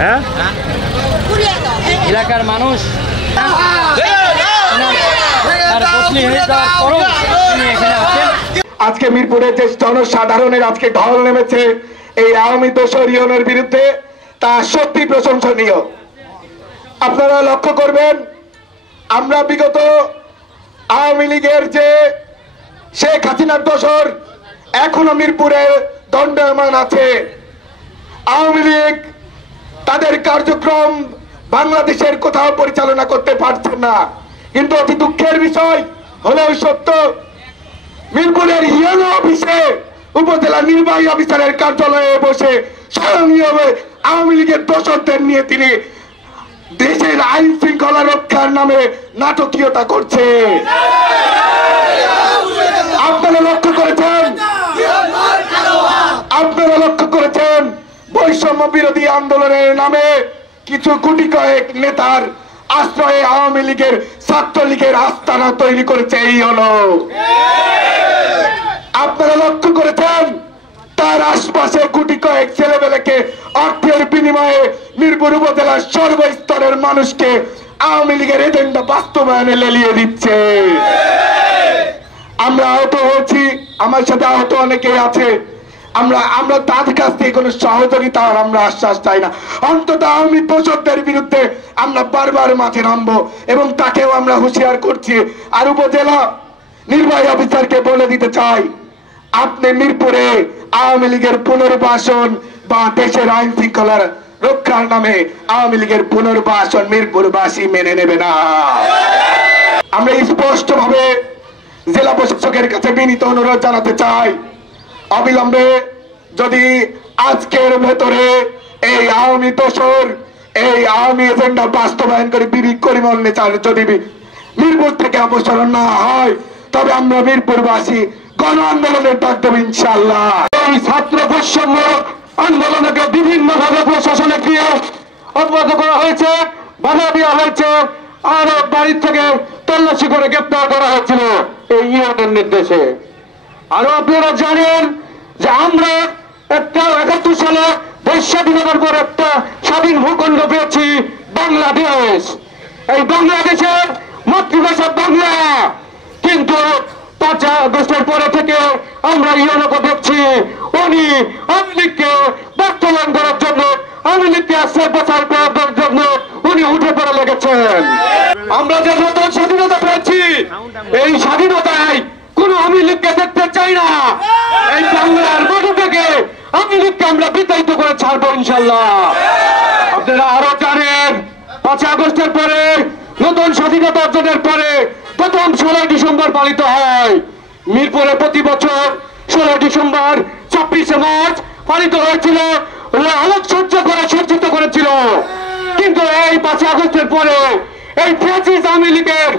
হ্যাঁ, এলাকার মানুষ আজকে মিরপুরে যে জনসাধারণের আজকে ঢল নেমেছে এই আওয়ামী দোসর ইউনের বিরুদ্ধে, তা সত্যি প্রশংসনীয়। আপনারা লক্ষ্য করবেন, আমরা বিগত আওয়ামী লীগের যে শেখ হাসিনার দোসর এখনো মিরপুরে দণ্ডায়মান আছে। আওয়ামী লীগ তাদের কার্যক্রম বাংলাদেশের কোথাও পরিচালনা করতে পারছে না, কিন্তু অতি দুঃখের বিষয় হলেও সত্য, মিরপুরের ইউনো অফিসে উপজেলা নির্বাহী অফিসারের কার্যালয়ে বসে স্বয়ংক্রিয়ভাবে আওয়ামী লীগের দোসরদের নিয়ে তিনি দেশের আইন শৃঙ্খলা রক্ষার নামে নাটকীয়তা করছে। আপনারা লক্ষ্য করেছেন বৈষম্য বিরোধী আন্দোলনের নামে কিছু গুটি কয়েক নেতার আশ্রয়ে আওয়ামী লীগের ছাত্রলীগের আস্তানা তৈরি করেছে এই হলো। আপনারা লক্ষ্য করেছেন তার আশপাশে গুটি কয়েক ছেলেবেলাকে অর্থের বিনিময়ে মিরপুর উপজেলার সর্বস্তরের মানুষকে আওয়ামী লীগের এজেন্ডা বাস্তবায়নে লেলিয়ে দিচ্ছে। আমরা আহত হয়েছি, আমার সাথে আহত অনেকেই আছে। আমরা তাদের কাছ থেকে কোনো সহযোগিতা আমরা আশ্বাস চাই না। অন্তত আওয়ামী দোসরদের বিরুদ্ধে আমরা বারবার মাঠে নামবো এবং তাকেও আমরা হুঁশিয়ার করছি। আর উপজেলা নির্বাহী অফিসারকে বলে দিতে চাই, আপনি মিরপুরে আওয়ামী লীগের পুনর্বাসন বা দেশের আইন শৃঙ্খলার রক্ষার নামে আওয়ামী লীগের পুনর্বাসন মিরপুরবাসী মেনে নেবে না। আমরা স্পষ্ট ভাবে জেলা প্রশাসকের কাছে বিনীত অনুরোধ জানাতে চাই, অবিলম্বে যদি আজকের ভেতরে এই আওয়ামী দোসর এই আওয়ামী এজেন্ডা বাস্তবায়ন করে বিবি করিমল নেতার যদি মিরপুর থেকে অপসারণ না হয়, তবে আমরা মিরপুরবাসী গণ আন্দোলনের ডাক দেব ইনশাআল্লাহ। এই ছাত্র বৈষম্য আন্দোলনকে বিভিন্ন ভাবে প্রশাসনে দিয়ে অব্যাহত করা হয়েছে, বাধা দেওয়া হয়েছে, আরো বাড়ির থেকে তল্লাশি করে গ্রেপ্তার করা হয়েছিল এই ইউনিয়নের নির্দেশে। আরো আপনারা জানেন যে আমরা 71 সালে দেশ স্বাধীনতার পর একটা স্বাধীন ভূখণ্ড পেয়েছি বাংলাদেশ। এই বাংলাদেশের মাতৃভাষা বাংলা, কিন্তু 5 আগস্টের পরে থেকে আমরা ইউনোকে দেখছি উনি আওয়ামী লীগকে বাস্তবায়ন করার জন্য, আওয়ামী লীগকে আশ্রয় প্রচার করার জন্য উনি উঠে পড়ে লেগেছেন। আমরা যে নতুন স্বাধীনতা পেয়েছি, এই স্বাধীনতায় কোন আওয়ামী লীগকে দেখতে চাই না। এই বাংলার মাটি থেকে আওয়ামী লীগকে আমরা বিতাড়িত করে ছাড়বো ইনশাল্লাহ। আপনারা আরো জানেন 5 আগস্টের পরে নতুন স্বাধীনতা অর্জনের পরে প্রথম 16 ডিসেম্বর পালিত হয়। মিরপুরে প্রতি বছর 16 ডিসেম্বর 26 মার্চ পালিত হয়েছিল, সজ্জিত করেছিল। কিন্তু এই 5 আগস্টের পরে এই ফ্যাসিস্ট আওয়ামী লীগের